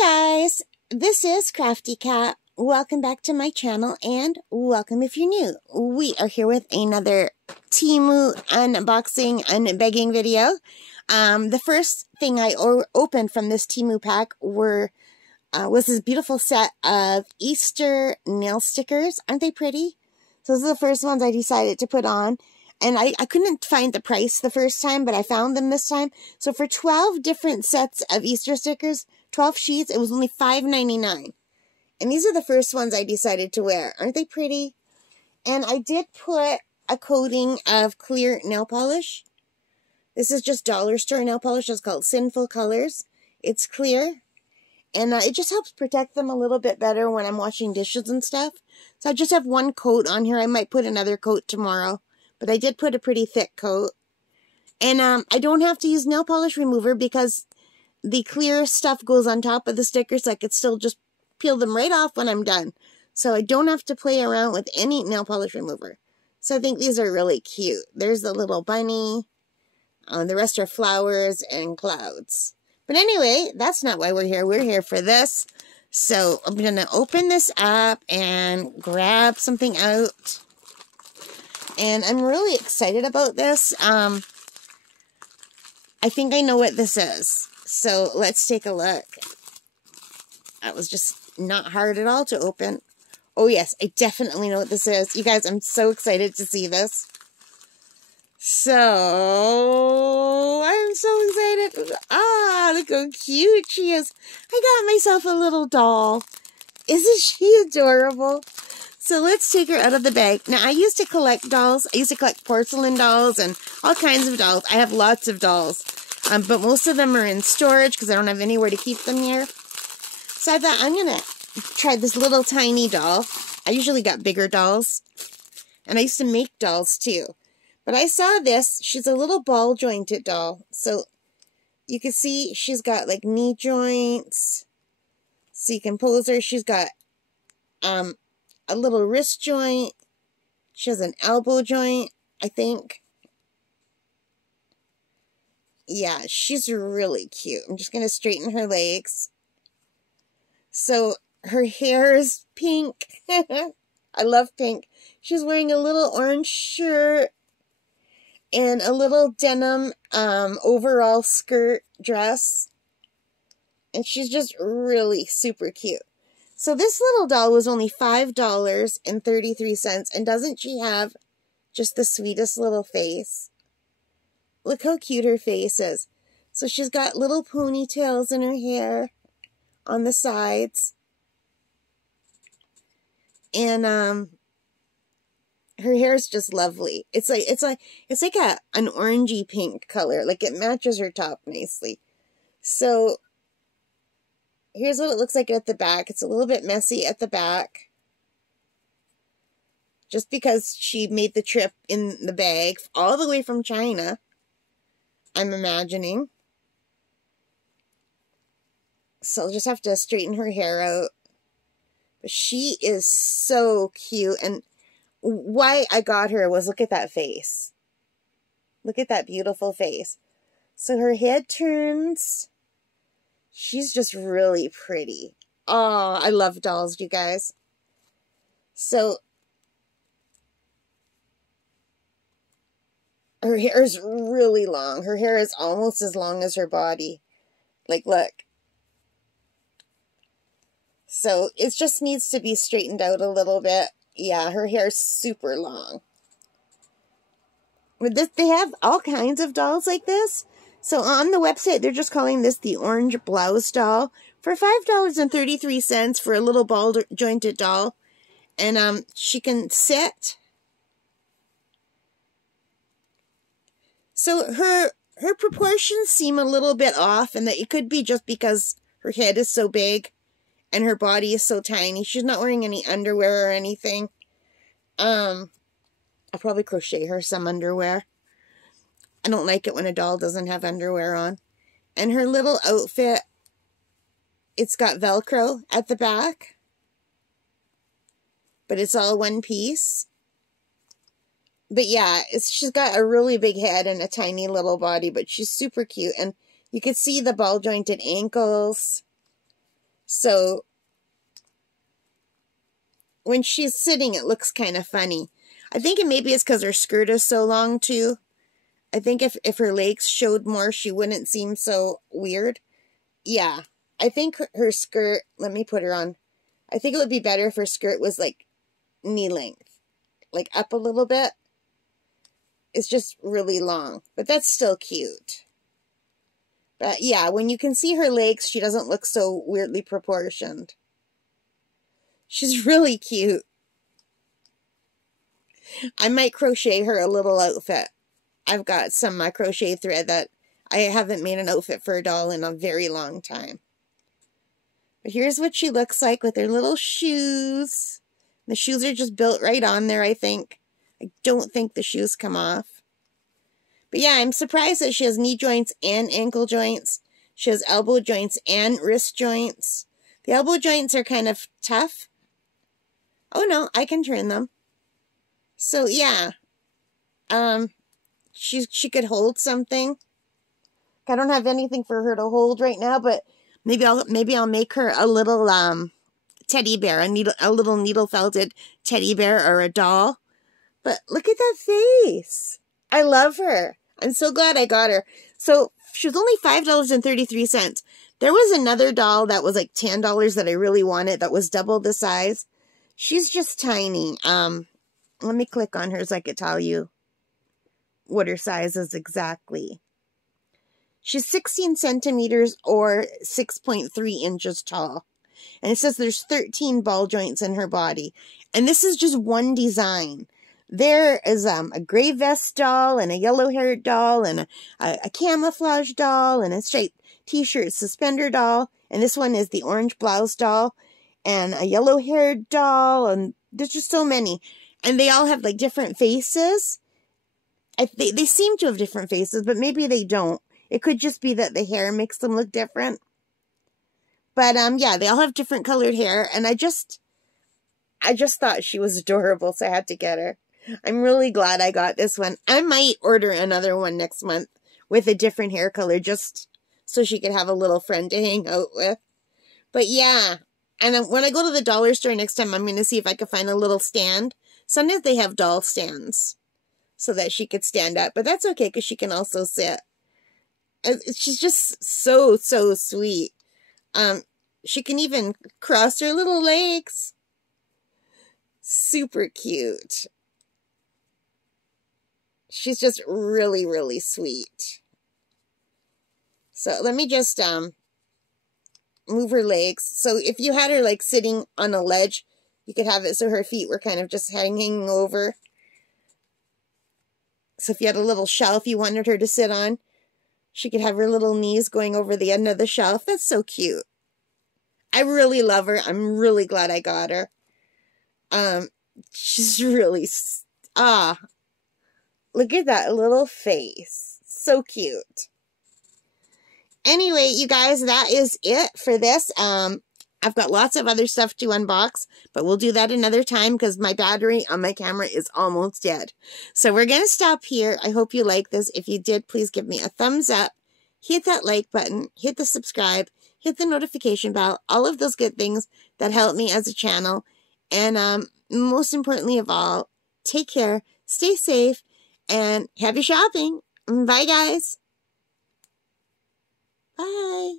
Hi guys, this is Crafty Cat. Welcome back to my channel and welcome if you're new. We are here with another Temu unboxing and begging video. The first thing I opened from this Temu pack was this beautiful set of Easter nail stickers. Aren't they pretty? So those are the first ones I decided to put on. And I couldn't find the price the first time, but I found them this time. So for 12 different sets of Easter stickers, 12 sheets, it was only $5.99. And these are the first ones I decided to wear. Aren't they pretty? And I did put a coating of clear nail polish. This is just dollar store nail polish. It's called Sinful Colors. It's clear. And it just helps protect them a little bit better when I'm washing dishes and stuff. So I just have one coat on here. I might put another coat tomorrow. But I did put a pretty thick coat. And I don't have to use nail polish remover because the clear stuff goes on top of the stickers. So I could still just peel them right off when I'm done. So I don't have to play around with any nail polish remover. So I think these are really cute. There's the little bunny. The rest are flowers and clouds. But anyway, that's not why we're here. We're here for this. So I'm going to open this up and grab something out. And I'm really excited about this. I think I know what this is. So let's take a look. That was just not hard at all to open. Oh yes, I definitely know what this is. You guys, I'm so excited to see this. So, I'm so excited. Ah, look how cute she is. I got myself a little doll. Isn't she adorable? So let's take her out of the bag. Now, I used to collect dolls. I used to collect porcelain dolls and all kinds of dolls. I have lots of dolls. But most of them are in storage because I don't have anywhere to keep them here. So I thought I'm going to try this little tiny doll. I usually got bigger dolls. And I used to make dolls too. But I saw this. She's a little ball jointed doll. So you can see she's got like knee joints. So you can pose her. She's got a little wrist joint. She has an elbow joint, I think. Yeah, she's really cute. I'm just going to straighten her legs. So, her hair is pink. I love pink. She's wearing a little orange shirt and a little denim overall skirt dress. And she's just really super cute. So this little doll was only $5.33, and doesn't she have just the sweetest little face? Look how cute her face is. So she's got little ponytails in her hair on the sides. And her hair is just lovely. It's like an orangey pink color. Like it matches her top nicely. So here's what it looks like at the back. It's a little bit messy at the back. Just because she made the trip in the bag all the way from China, I'm imagining. So I'll just have to straighten her hair out. But she is so cute. And why I got her was look at that face. Look at that beautiful face. So her head turns. She's just really pretty. Oh, I love dolls, you guys. So, her hair is really long. Her hair is almost as long as her body. Like, look. So, it just needs to be straightened out a little bit. Yeah, her hair is super long. But they have all kinds of dolls like this. So on the website, they're just calling this the orange blouse doll for $5.33 for a little ball jointed doll. And she can sit. So her proportions seem a little bit off, and that it could be just because her head is so big and her body is so tiny. She's not wearing any underwear or anything. I'll probably crochet her some underwear. I don't like it when a doll doesn't have underwear on. And her little outfit, it's got Velcro at the back. But it's all one piece. But yeah, she's got a really big head and a tiny little body, but she's super cute. And you can see the ball jointed ankles. So when she's sitting, it looks kind of funny. I think it maybe it's because her skirt is so long too. I think if her legs showed more, she wouldn't seem so weird. Yeah, I think her skirt, let me put her on. I think it would be better if her skirt was like knee length, like up a little bit. It's just really long, but that's still cute. But yeah, when you can see her legs, she doesn't look so weirdly proportioned. She's really cute. I might crochet her a little outfit. I've got some crochet thread that I haven't made an outfit for a doll in a very long time. But here's what she looks like with her little shoes. The shoes are just built right on there, I think. I don't think the shoes come off. But yeah, I'm surprised that she has knee joints and ankle joints. She has elbow joints and wrist joints. The elbow joints are kind of tough. Oh no, I can turn them. So yeah, she could hold something. I don't have anything for her to hold right now, but maybe I'll make her a little teddy bear, a little needle felted teddy bear or a doll. But look at that face. I love her. I'm so glad I got her. So she was only $5.33. There was another doll that was like $10 that I really wanted that was double the size. She's just tiny. Let me click on her so I could tell you what her size is exactly. She's 16 centimeters or 6.3 inches tall. And it says there's 13 ball joints in her body. And this is just one design. There is a gray vest doll and a yellow-haired doll and a camouflage doll and a striped t-shirt suspender doll. And this one is the orange blouse doll and a yellow-haired doll. And there's just so many. And they all have like different faces. They seem to have different faces, but maybe they don't. It could just be that the hair makes them look different. But yeah, they all have different colored hair. And I just thought she was adorable, so I had to get her. I'm really glad I got this one. I might order another one next month with a different hair color just so she could have a little friend to hang out with. But yeah, and when I go to the dollar store next time, I'm going to see if I can find a little stand. Sometimes they have doll stands so that she could stand up, but that's okay because she can also sit. She's just so sweet. She can even cross her little legs. Super cute. She's just really sweet. So let me just move her legs. So if you had her like sitting on a ledge, you could have it so her feet were kind of just hanging over. So if you had a little shelf you wanted her to sit on, she could have her little knees going over the end of the shelf. That's so cute. I really love her. I'm really glad I got her. She's really, look at that little face. So cute. Anyway, you guys, that is it for this. I've got lots of other stuff to unbox, but we'll do that another time because my battery on my camera is almost dead. So we're going to stop here. I hope you like this. If you did, please give me a thumbs up. Hit that like button. Hit the subscribe. Hit the notification bell. All of those good things that help me as a channel. And most importantly of all, take care, stay safe, and happy shopping. Bye, guys. Bye.